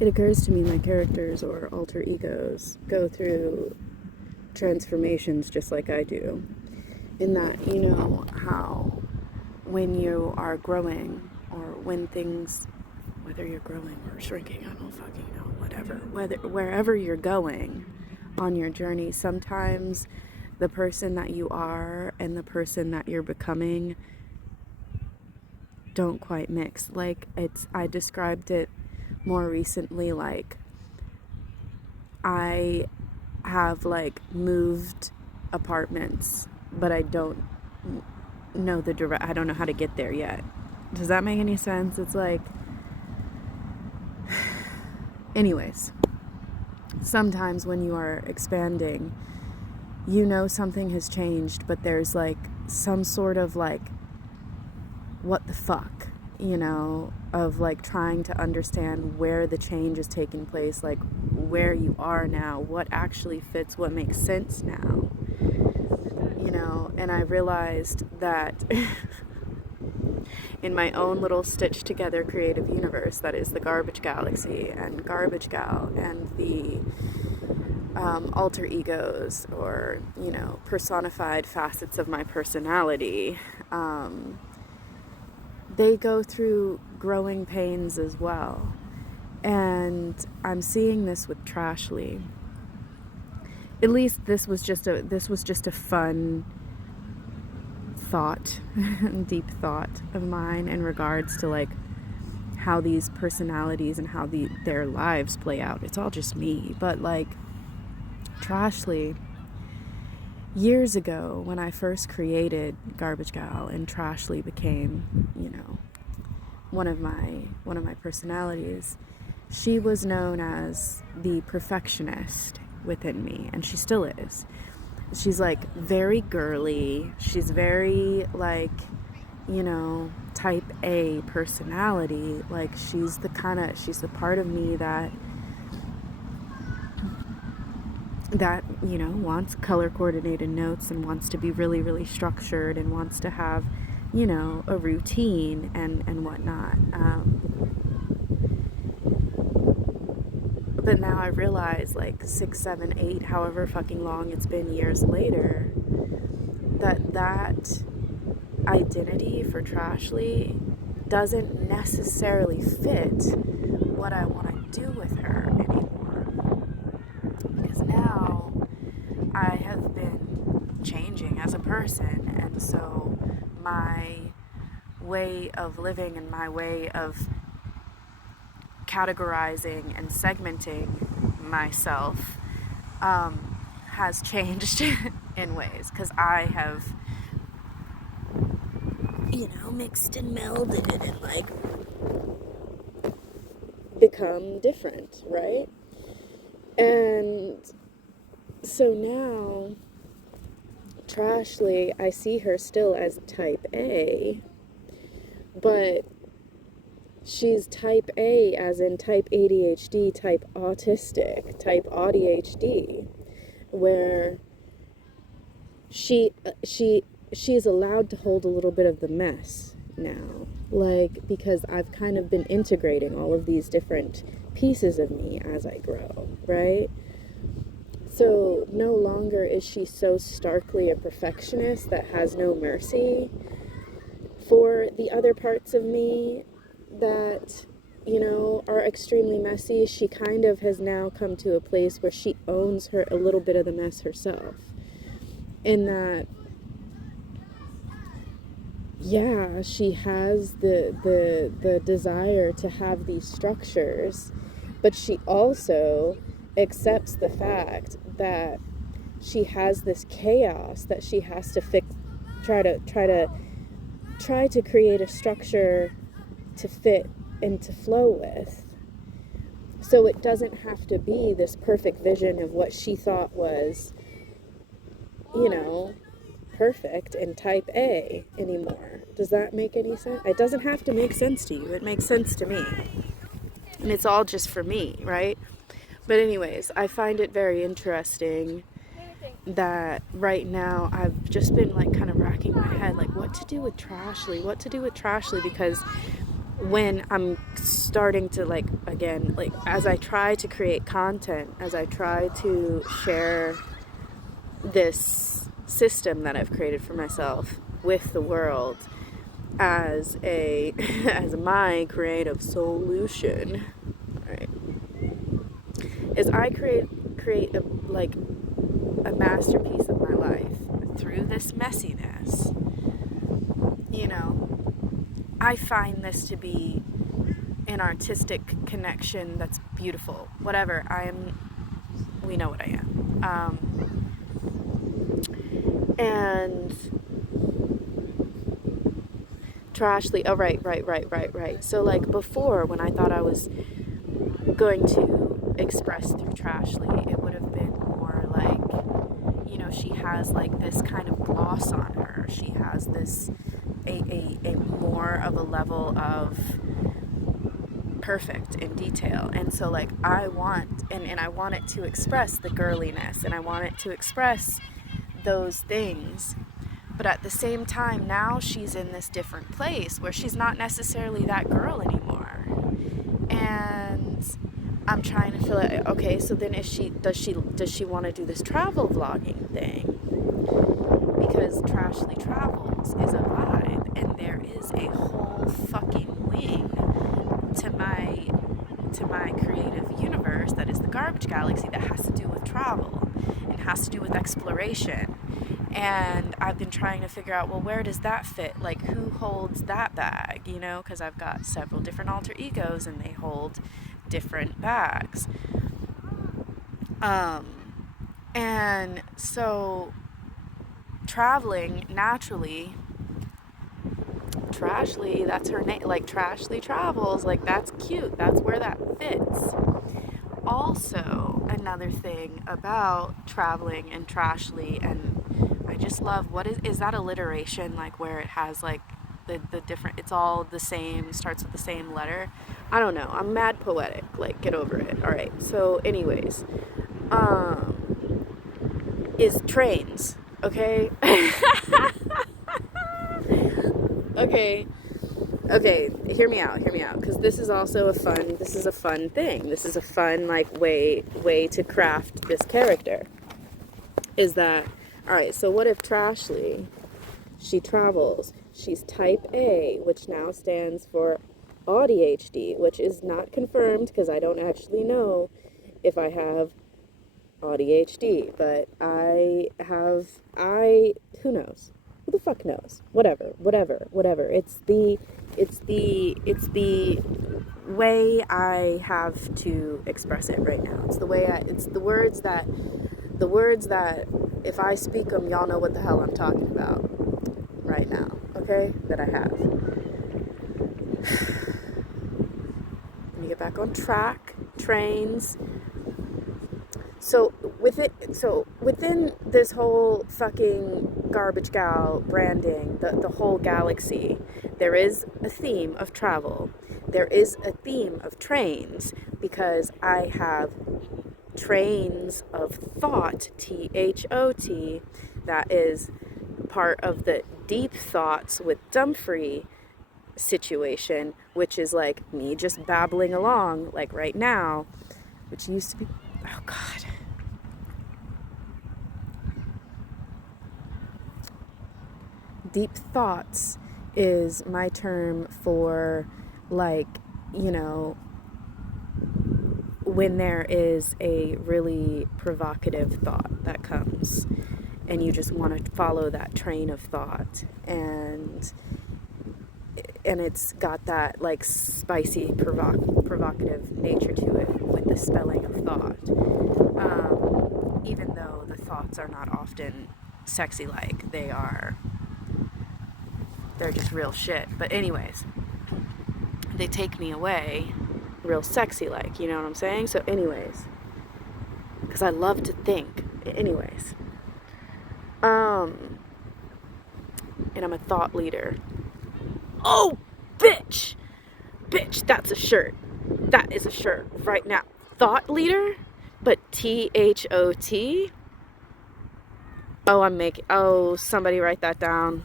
it occurs to me my characters or alter egos go through transformations just like I do. In that, you know, how when you are growing, or when things, whether you're growing or shrinking, I don't fucking know, wherever you're going on your journey, sometimes the person that you are and the person that you're becoming don't quite mix. Like, I described it more recently, like, I have, like, moved apartments, but I don't know I don't know how to get there yet. Does that make any sense? It's like, anyways, sometimes when you are expanding, you know something has changed, but there's like some sort of like, what the fuck, you know, of like trying to understand where the change is taking place, like where you are now, what actually fits, what makes sense now, you know. And I realized that in my own little stitched together creative universe that is the Garbage Galaxy and Garbage Gal and the alter egos, or, you know, personified facets of my personality, they go through growing pains as well. And I'm seeing this with Trashly. At least this was just a fun thought, deep thought of mine in regards to like how these personalities and how their lives play out. It's all just me, but like Trashly, years ago when I first created Garbage Gal and Trashly became, you know, one of my personalities, she was known as the perfectionist within me, and she still is. She's like very girly. She's very like, you know, type A personality. Like she's the part of me that you know, wants color coordinated notes and wants to be really, really structured and wants to have, you know, a routine and whatnot. But now I realize, like 6, 7, 8, however fucking long it's been years later, that identity for Trashly doesn't necessarily fit what I want to do with her anymore. Because now I have been changing as a person, and so my way of living and my way of categorizing and segmenting myself has changed in ways, because I have, you know, mixed and melded and like become different, right? And so now Trashly, I see her still as type A, but she's type A as in type ADHD, type autistic, type ADHD, where she is allowed to hold a little bit of the mess now, like, because I've kind of been integrating all of these different pieces of me as I grow, right? So no longer is she so starkly a perfectionist that has no mercy for the other parts of me that, you know, are extremely messy. She kind of has now come to a place where she owns a little bit of the mess herself. In that, yeah, she has the desire to have these structures, but she also accepts the fact that she has this chaos that she has to fix, try to create a structure to fit and to flow with. So it doesn't have to be this perfect vision of what she thought was, you know, perfect in type A anymore. Does that make any sense? It doesn't have to make sense to you. It makes sense to me. And it's all just for me, right? But anyways, I find it very interesting that right now I've just been like kind of racking my head, like what to do with Trashly, because when I'm starting to, like, again, like, as I try to create content, as I try to share this system that I've created for myself with the world as a as my creative solution, right, is I create a, like, a masterpiece of my life through this messiness. You know, I find this to be an artistic connection that's beautiful. Whatever, we know what I am. And Trashly, oh, right. So, like, before, when I thought I was going to express through Trashly, it would have been more like, you know, she has, like, this kind of gloss on her. She has this, a more of a level of perfect in detail. And so, like, I want, and I want it to express the girliness, and I want it to express those things. But at the same time, now she's in this different place where she's not necessarily that girl anymore. And I'm trying to feel like, okay, so then does she want to do this travel vlogging thing? Because Trashly Travels is a vibe, and there is a whole fucking wing to my creative universe that is the Garbage Galaxy, that has to do with travel and has to do with exploration. And I've been trying to figure out, well, where does that fit? Like, who holds that bag? You know, because I've got several different alter egos and they hold different bags. And so traveling naturally, Trashly, that's her name, like, Trashly Travels, like, that's cute, that's where that fits. Also, another thing about traveling and Trashly, and I just love, what is that alliteration, like, where it has, like, the different, it's all the same, starts with the same letter. I don't know, I'm mad poetic, like, get over it. All right, so anyways, is trains, okay? Okay, hear me out, because this is also a fun thing. This is a fun, like, way to craft this character. Is that, all right, so what if Trashly, she travels, she's type A, which now stands for ADHD, which is not confirmed, because I don't actually know if I have ADHD, but who knows? Who the fuck knows? Whatever. It's the way I have to express it right now. It's the words that if I speak them, y'all know what the hell I'm talking about right now, okay? That I have. Let me get back on track. Trains. So within this whole fucking Garbage Gal branding, the whole galaxy, there is a theme of travel. There is a theme of trains, because I have trains of thought, THOT, that is part of the Deep Thoughts with Dumfries situation, which is like me just babbling along, like right now, which used to be, oh God. Deep Thoughts is my term for, like, you know, when there is a really provocative thought that comes and you just want to follow that train of thought, and it's got that, like, spicy provocative nature to it with the spelling of thought, even though the thoughts are not often sexy, like they're just real shit. But anyways, they take me away real sexy, like, you know what I'm saying? So anyways, because I love to think. Anyways, and I'm a thought leader. Oh, bitch, that's a shirt. That is a shirt right now. Thought leader, but THOT. Oh, somebody write that down.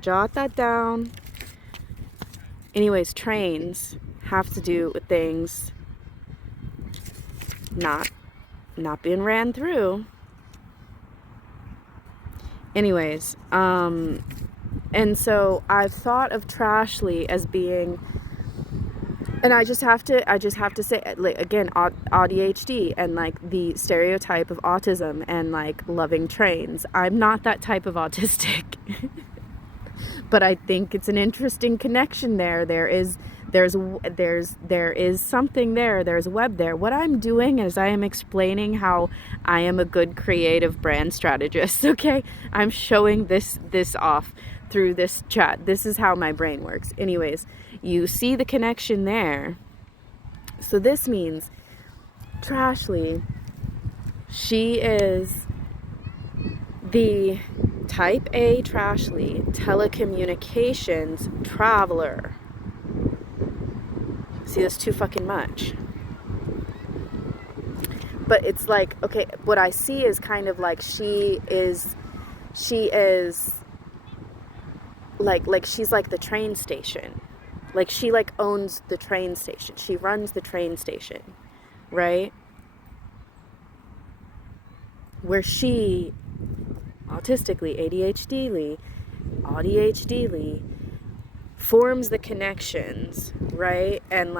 Jot that down. Anyways, trains have to do with things not being ran through. Anyways, and so I've thought of Trashly as being, and I just have to say, like, again, ADHD and like the stereotype of autism and like loving trains. I'm not that type of autistic. But I think it's an interesting connection there. There is something there. There's a web there. What I'm doing is I am explaining how I am a good creative brand strategist. Okay, I'm showing this off through this chat. This is how my brain works. Anyways, you see the connection there. So this means Trashly, she is the type A Trashly telecommunications traveler. See, that's too fucking much. But it's like, okay, what I see is kind of like she is like she's like the train station. Like she like owns the train station. She runs the train station, right? Where she autistically, ADHDly forms the connections, right? And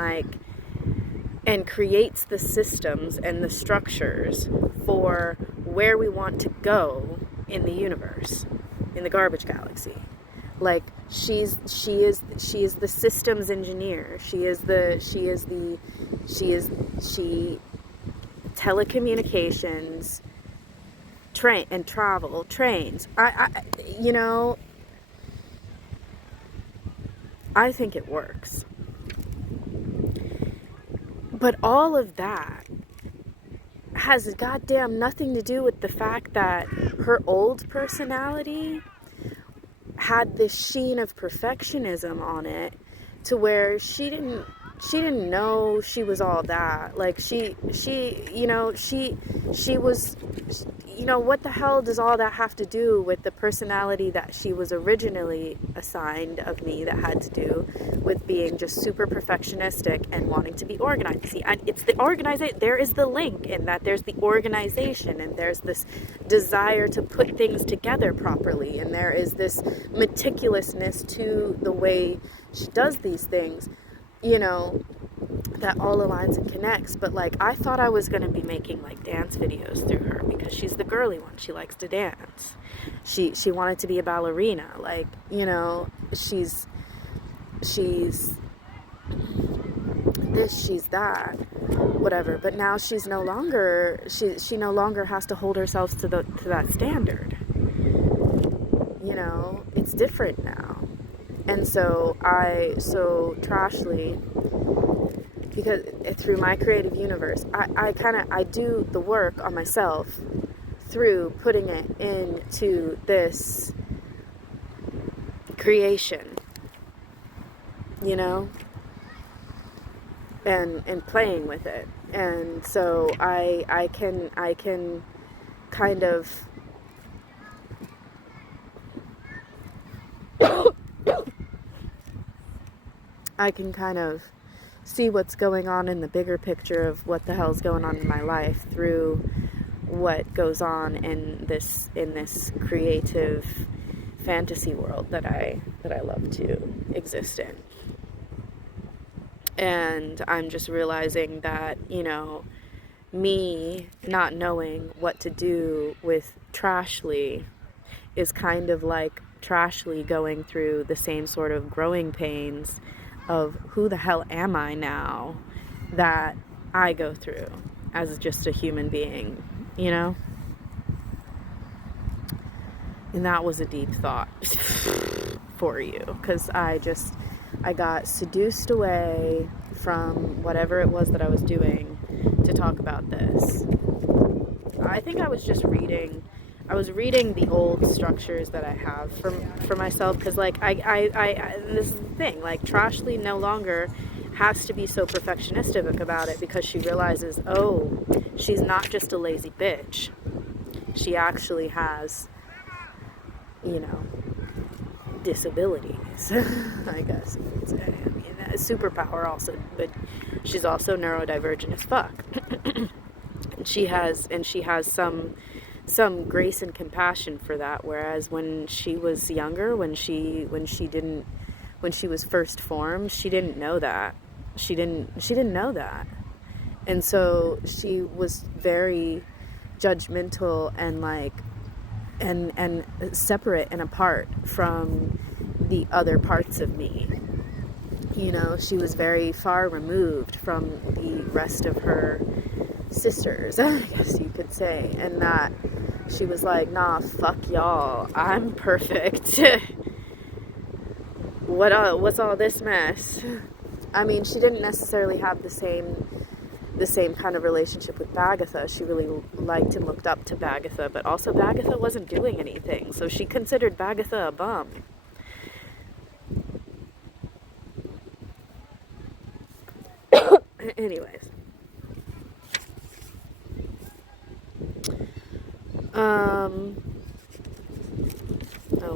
creates the systems and the structures for where we want to go in the universe, in the garbage galaxy. Like she is the systems engineer. She telecommunications, train and travel, trains. I think it works. But all of that has goddamn nothing to do with the fact that her old personality had this sheen of perfectionism on it, to where she didn't know she was all that. Like she was, what the hell does all that have to do with the personality that she was originally assigned of me, that had to do with being just super perfectionistic and wanting to be organized? See, it's the organization. There is the link in that. There's the organization, and there's this desire to put things together properly, and there is this meticulousness to the way she does these things, that all aligns and connects. But like, I thought I was going to be making like dance videos through her, because she's the girly one. She likes to dance. She wanted to be a ballerina. Like, she's this, she's that, whatever. But now she's no longer, she no longer has to hold herself to that standard. It's different now. And so Trashly, because through my creative universe, I do the work on myself through putting it into this creation, and playing with it. And so I can kind of see what's going on in the bigger picture of what the hell's going on in my life through what goes on in this creative fantasy world that I love to exist in. And I'm just realizing that, me not knowing what to do with Trashly is kind of like Trashly going through the same sort of growing pains of who the hell am I now, that I go through as just a human being, And that was a deep thought for you, because I got seduced away from whatever it was that I was doing to talk about this. I think I was just reading the old structures that I have for myself, because like I this is the thing, like Trashly no longer has to be so perfectionistic about it, because she realizes, oh, she's not just a lazy bitch. She actually has, disabilities, I guess you could say. superpower also, but she's also neurodivergent as fuck. And she has some grace and compassion for that, whereas when she was younger, when she was first formed, she didn't know that. She didn't know that. And so she was very judgmental and and separate and apart from the other parts of me. You know, she was very far removed from the rest of her sisters, I guess you could say. And that she was like, nah, fuck y'all, I'm perfect. What's all this mess? I mean, she didn't necessarily have the same kind of relationship with Bagatha. She really liked and looked up to Bagatha, but also Bagatha wasn't doing anything, so she considered Bagatha a bum. Anyways. Oh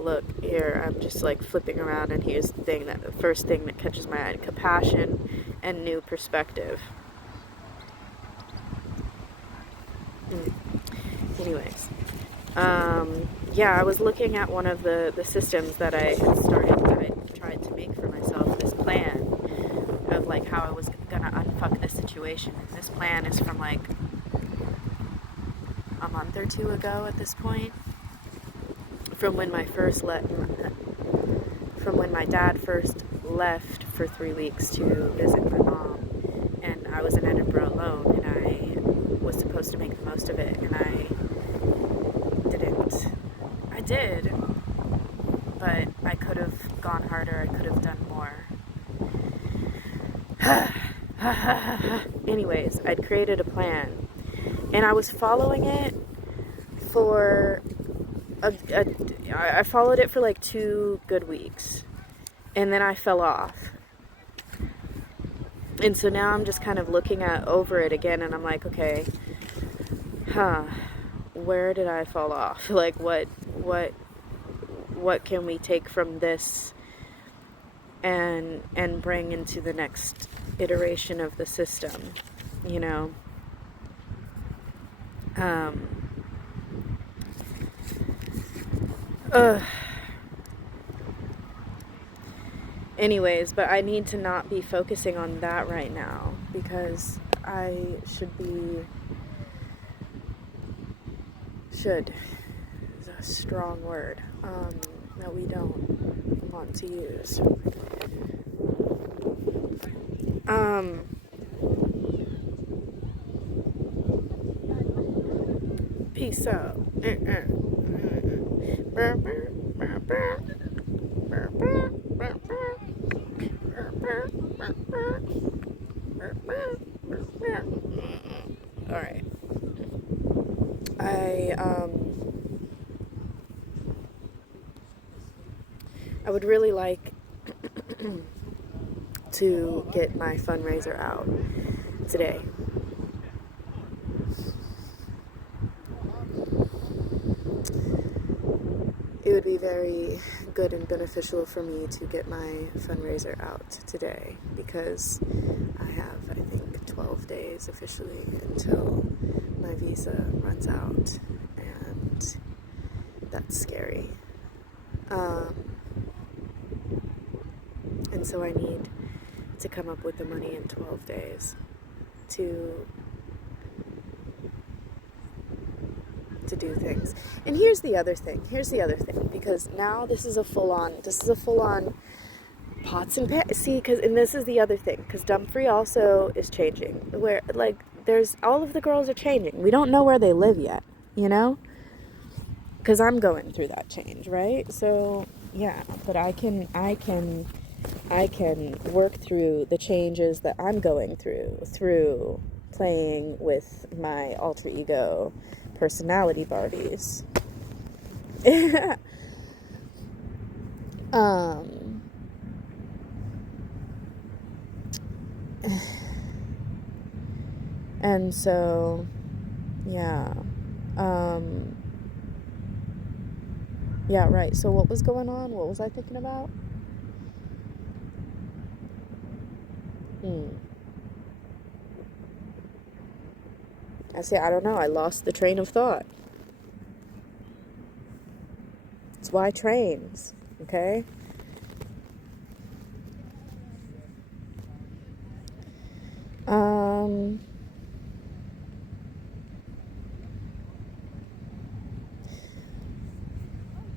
look, here, I'm just like flipping around, and here's the first thing that catches my eye: compassion and new perspective. Anyways, yeah, I was looking at one of the systems that I tried to make for myself, this plan of like how I was gonna unfuck this situation. And this plan is from like a month or two ago at this point, from when my dad first left for 3 weeks to visit my mom, and I was in Edinburgh alone, and I was supposed to make the most of it, and I didn't. I did, but I could have gone harder. I could have done more. Anyways, I'd created a plan, and I was following it for I followed it for like 2 good weeks, and then I fell off. And so now I'm just kind of looking over it again, and I'm like, okay, where did I fall off? Like, what can we take from this and bring into the next iteration of the system, you know? Anyways, but I need to not be focusing on that right now, because I should is a strong word that we don't want to use. Peace out. Alright. I would really like to get my fundraiser out today. It would be very good and beneficial for me to get my fundraiser out today, because I have, I think, 12 days officially until my visa runs out, and that's scary. And so I need to come up with the money in 12 days to do things. And here's the other thing, because now this is a full-on pots and pans. See, and this is the other thing, because Dumfries also is changing, where, like, there's, all of the girls are changing. We don't know where they live yet, you know? Because I'm going through that change, right? So, yeah, but I can work through the changes that I'm going through playing with my alter ego personality Barbies. And so, yeah. Yeah, right. So what was going on? What was I thinking about? I don't know. I lost the train of thought. It's why trains, okay?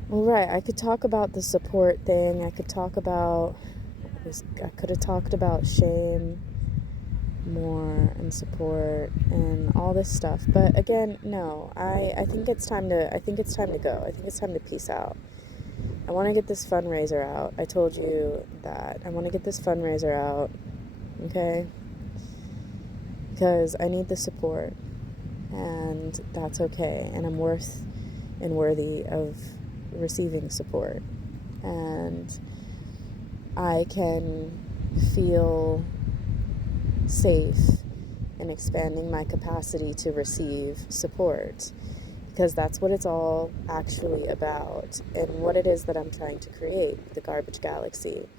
Well, right, I could talk about the support thing. I could have talked about shame more and support and all this stuff. But again, no, I think it's time to go. I think it's time to peace out. I want to get this fundraiser out. I told you that. I want to get this fundraiser out, okay? Because I need the support, and that's okay. And I'm worth and worthy of receiving support. And I can feel safe in expanding my capacity to receive support, because that's what it's all actually about, and what it is that I'm trying to create, the Garbage Galaxy.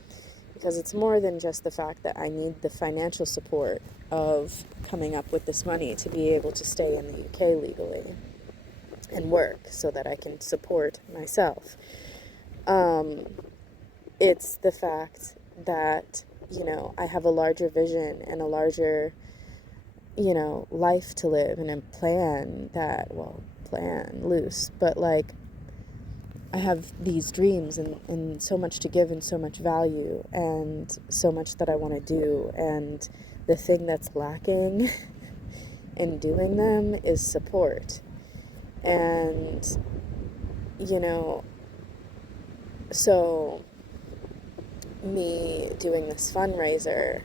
Because it's more than just the fact that I need the financial support of coming up with this money to be able to stay in the UK legally and work so that I can support myself. It's the fact that, I have a larger vision and a larger, life to live, and a plan loose, but like, I have these dreams and so much to give and so much value and so much that I want to do, and the thing that's lacking in doing them is support. And, so me doing this fundraiser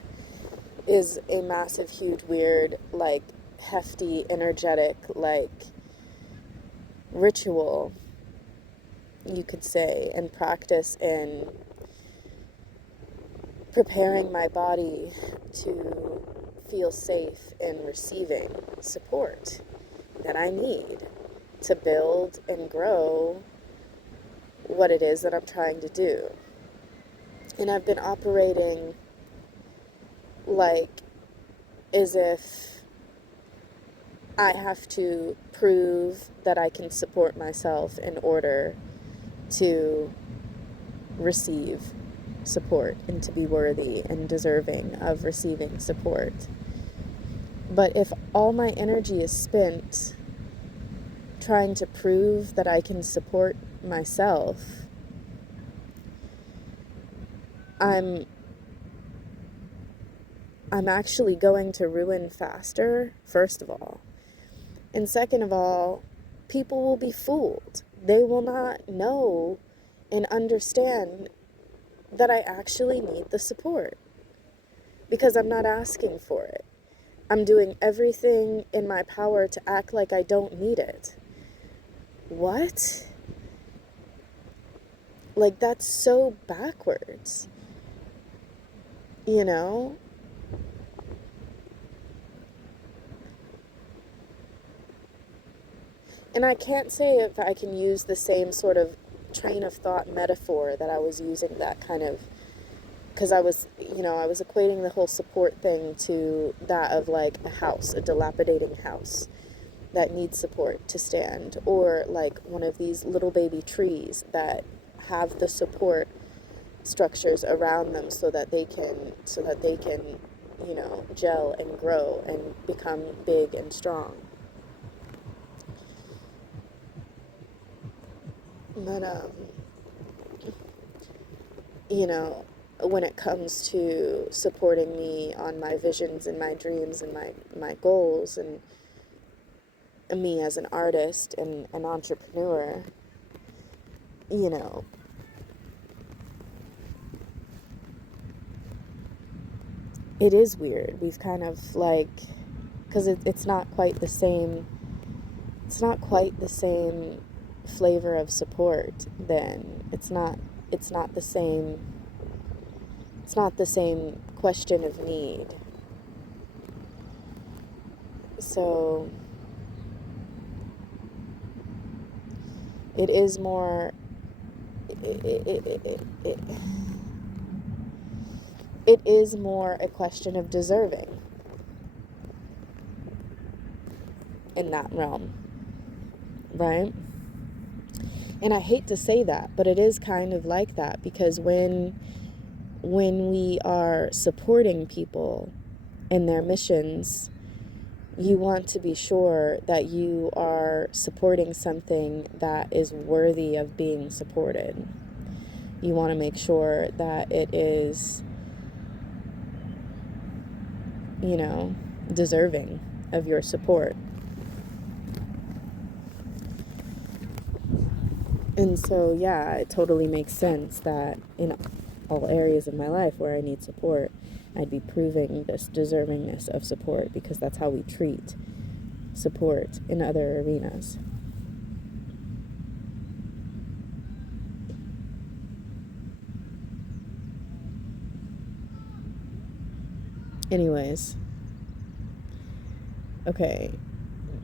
is a massive, huge, weird, like, hefty, energetic, like, ritual, you could say, and practice in preparing my body to feel safe in receiving support that I need to build and grow what it is that I'm trying to do. And I've been operating like as if I have to prove that I can support myself in order to receive support and to be worthy and deserving of receiving support. But if all my energy is spent trying to prove that I can support myself, I'm actually going to ruin faster, first of all. And second of all, people will be fooled. They will not know and understand that I actually need the support, because I'm not asking for it. I'm doing everything in my power to act like I don't need it. What? Like, that's so backwards. And I can't say if I can use the same sort of train of thought metaphor that I was using, that kind of, because I was equating the whole support thing to that of like a house, a dilapidating house that needs support to stand, or like one of these little baby trees that have the support structures around them so that they can gel and grow and become big and strong. But when it comes to supporting me on my visions and my dreams and my goals, and me as an artist and an entrepreneur, it is weird. We've kind of like, because it's not quite the same flavor of support. Then it's not the same question of need. So it is more, it is more a question of deserving in that realm, right? And I hate to say that, but it is kind of like that, because when we are supporting people in their missions, you want to be sure that you are supporting something that is worthy of being supported. You want to make sure that it is, deserving of your support. And so, yeah, it totally makes sense that in all areas of my life where I need support, I'd be proving this deservingness of support, because that's how we treat support in other arenas. Anyways, okay,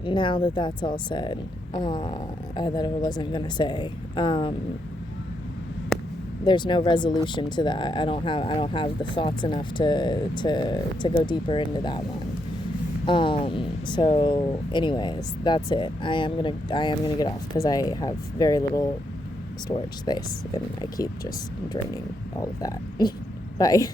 now that that's all said, that I wasn't gonna say, there's no resolution to that. I don't have the thoughts enough to go deeper into that one. So anyways, that's it. I am gonna get off, because I have very little storage space, and I keep just draining all of that. Bye.